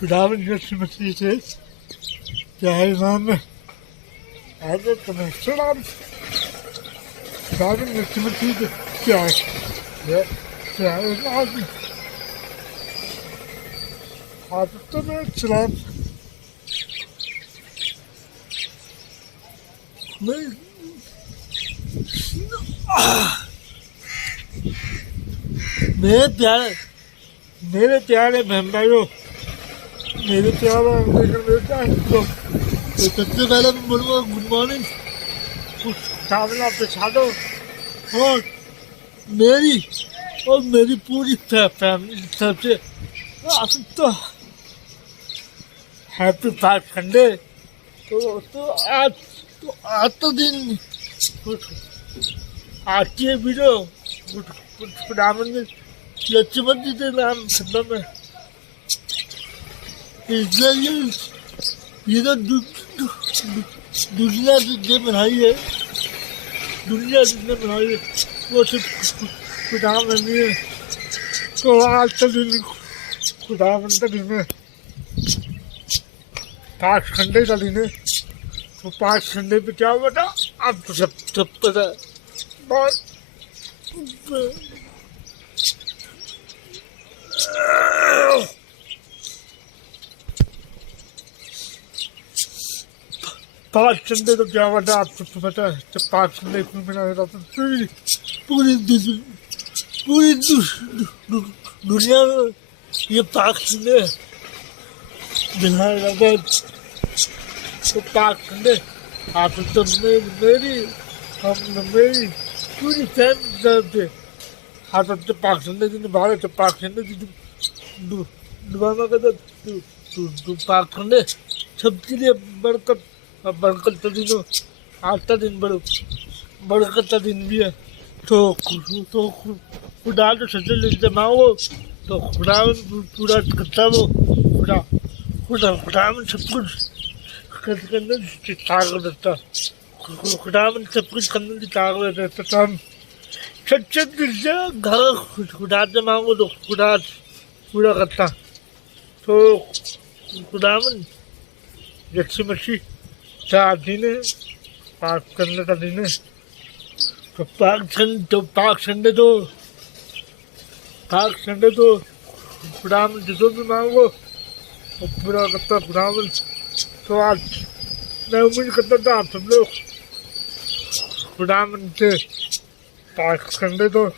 खुदावन यीशु मसीह से चाहे नाम में आदत तुम्हें सलाम। खुदावन यीशु मसीह से चाहे नाम में आदत तुम्हें सलाम। मेरे प्यारे मेहमानों, मेरे प्यारे बेटा, तो सबसे पहले बोलूँगा गुड मॉर्निंग, सामने आप दिखा दो। और मेरी पूरी फैमिली सबसे तो हैप्पी फाइव संडे। तो आज तो दिन आज की वीडियो खुदावन ने यीशु मसीह के नाम खत्म है। इसलिए ये तो दुनिया जिसने बनाई है, वो सिर्फ खुदावन नहीं है। तो आज का दिन खुदावन का दिन है, पाँच संडे का दिन है। तो पाँच संडे पे क्या हुआ था आप तो सब पता है। पाँच संडे तो क्या हुआ था आप सबको पता है। जब पाँच संडे को मनाया था तो पूरी दुनिया में ये पाँच संडे मनाया जाता है। तो पाँच संडे आप तो मेरी पूरी फैमिली थे। आप तो पाँच संडे दिन बाहर तो पाँच संडे दिन दुबारा का तो पाँच संडे सबके लिए बरकत का दिन हो। आज का दिन बरकत का दिन भी है। तो खुदा तो सच्चे लेते मांगो तो खुदा पूरा करता वो। खुदा में सब कुछ करने की ताकत देता। खुदा में सब कुछ करने की ताकत देता। तो हम सच्चे दिल से घर खुदा से मांगो तो खुदा पूरा करता। तो खुदा में यीशु मसीह चार दिन है, पाक करने का दिन है। तो पाक संडे तो खुदा में जो भी मांगो वो पूरा करता खुदा में। तो आज मैं उम्मीद करता था आप सब लोग खुदा में से पाक संडे तो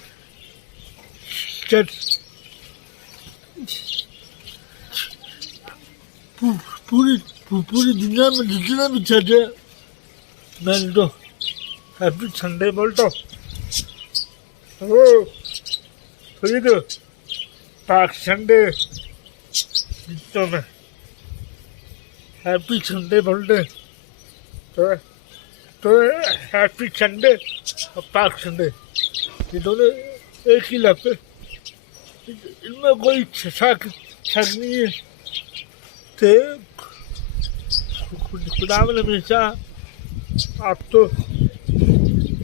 पूरी दुनिया में जितना भी चर्च है मैंने तो हैप्पी संडे बोलता हूँ। फिर तो पाक संडे तो मैं हैप्पी संडे बोलते। तो हैप्पी संडे और पाक संडे ये दोनों एक ही लफ्ज़ है, इनमें कोई शक नहीं है। तो खुदा में हमेशा आप तो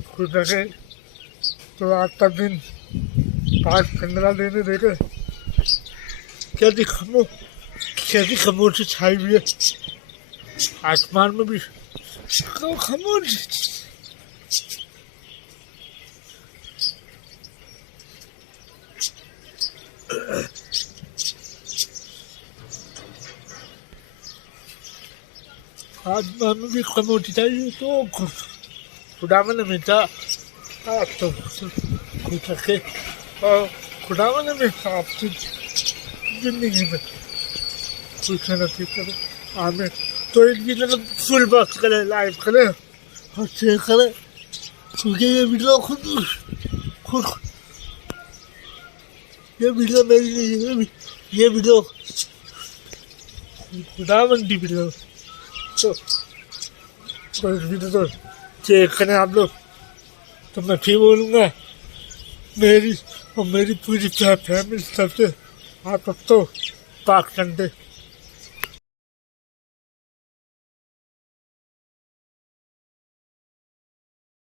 खुद रखे। तो आज का दिन पाँच 15 दिन देखे कैसी खामोशी छाई हुई है। आसमान में भी खामोशी। आसमान में भी खामोशी चाहिए। तो खुदावन हमेशा आप तो खुश रखे और खुदावन हमेशा आपकी जिंदगी में खुश नसीब करे। आमीन। तो एक वीडियो को फुल बॉक्स करें, लाइव करें और शेयर करें, क्योंकि ये वीडियो मेरी नहीं है। ये वीडियो खुदावन की वीडियो। तो इस वीडियो तो चेक करें आप लोग। तो मैं फिर बोलूँगा मेरी पूरी फैमिली सबसे आप सब तो पाक संडे।